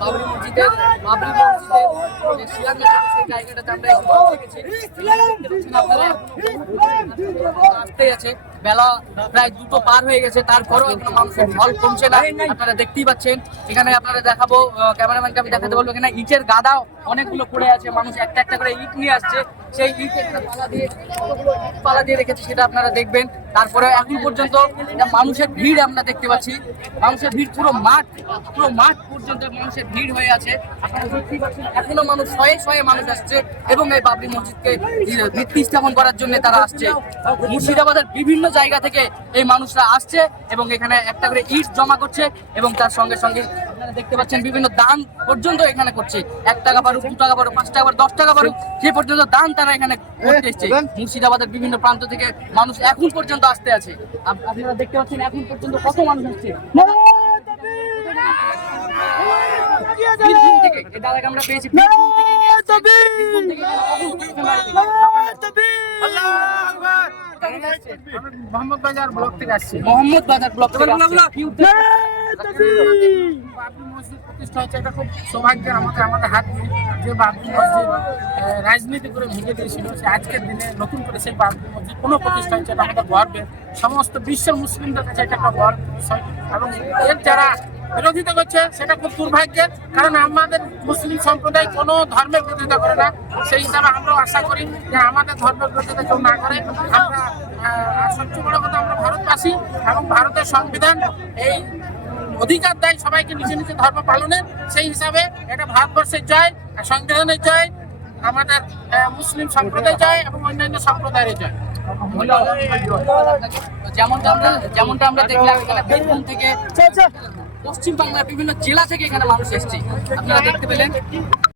বাবরি মসজিদের যে শিলান্যাস হবে সেই জায়গাটাতে আমরা এসে পৌঁছে গেছি। আপনারা আসতেই আছে, বেলা প্রায় 2টো পার হয়ে গেছে, তারপরেও এখনো মানুষের ঢল কমছে না। আপনারা দেখতেই পাচ্ছেন এখানে, আপনারা দেখাবো, ক্যামেরাম্যানকে আমি দেখাতে বলবো, এখানে ইটের গাদা অনেকগুলো পড়ে আছে, মানুষ একটা একটা করে ইট নিয়ে আসছে, সেই ইট পালা দিয়ে রেখেছে, সেটা আপনারা দেখবেন। তারপরে এখন পর্যন্ত মানুষের ভিড় আমরা দেখতে পাচ্ছি, মানুষের ভিড় পুরো মাঠ পর্যন্ত মানুষের ভিড় হয়ে আছে। আপনারা দেখতেই পাচ্ছেন এখনো মানুষ শয়ে শয়ে মানুষ আসছে এবং এই বাবরি মসজিদকে ভিত্তি স্থাপন করার জন্য তারা আসছে। মুর্শিদাবাদের বিভিন্ন জায়গা থেকে এই মানুষরা আসছে এবং এখানে একটা করে ইট জমা করছে এবং তার সঙ্গে সঙ্গে আপনারা দেখতে পাচ্ছেন বিভিন্ন দান পর্যন্ত এখানে করছে। 1 টাকা বারুক, 2 টাকা বারুক, 5 টাকা বারুক, 10 টাকা বারুক, সে পর্যন্ত দান তারা এখানে করতে এসছে। মুর্শিদাবাদের বিভিন্ন প্রান্ত থেকে মানুষ এখন পর্যন্ত আসতে আছে। আপনারা দেখতে পাচ্ছেন এখন পর্যন্ত কত মানুষ আসছে। বীরভূম থেকে এই দাদাকে আমরা পেয়েছি, বীরভূম থেকে নিয়ে আসছে। বীরভূম থেকে মোহাম্মদ বাজার ব্লক থেকে আসছি। মোহাম্মদ বাজার ব্লক থেকে বাবরি মসজিদ প্রতিষ্ঠা হচ্ছে, এটা খুব সৌভাগ্যের আমাদের হাত দিয়ে, যে বাবরি মসজিদ রাজনীতি করে ভেঙে দিয়েছিল, সে আজকের দিনে নতুন করে সেই বাবরি মসজিদ পুনঃ প্রতিষ্ঠা হচ্ছে। এটা আমাদের গর্বের, সমস্ত বিশ্বের মুসলিমদের কাছে এটা একটা গর্ব বিষয়। এবং এর যারা বিরোধিতা করছে সেটা খুব দুর্ভাগ্যের, কারণ আমাদের মুসলিম সম্প্রদায় কোনো ধর্মের বিরোধিতা করে না। সেই হিসাবে আমরাও আশা করি যে আমাদের ধর্মের বিরোধিতা কেউ না করে। আমরা সবচেয়ে বড় কথা, আমরা ভারতবাসী এবং ভারতের সংবিধান এই অধিকার দেয় সবাইকে নিজ নিজ ধর্ম পালনের। সেই হিসাবে এটা ভারতবর্ষের জয়, সংবিধানের জয়, আমাদের মুসলিম সম্প্রদায় জয় এবং অন্যান্য সম্প্রদায়ের জয়। যেমনটা আমরা দেখলাম, এখানে বীরভূম থেকে, পশ্চিম বাংলার বিভিন্ন জেলা থেকে এখানে মানুষ এসছে, আপনারা দেখতে পেলেন।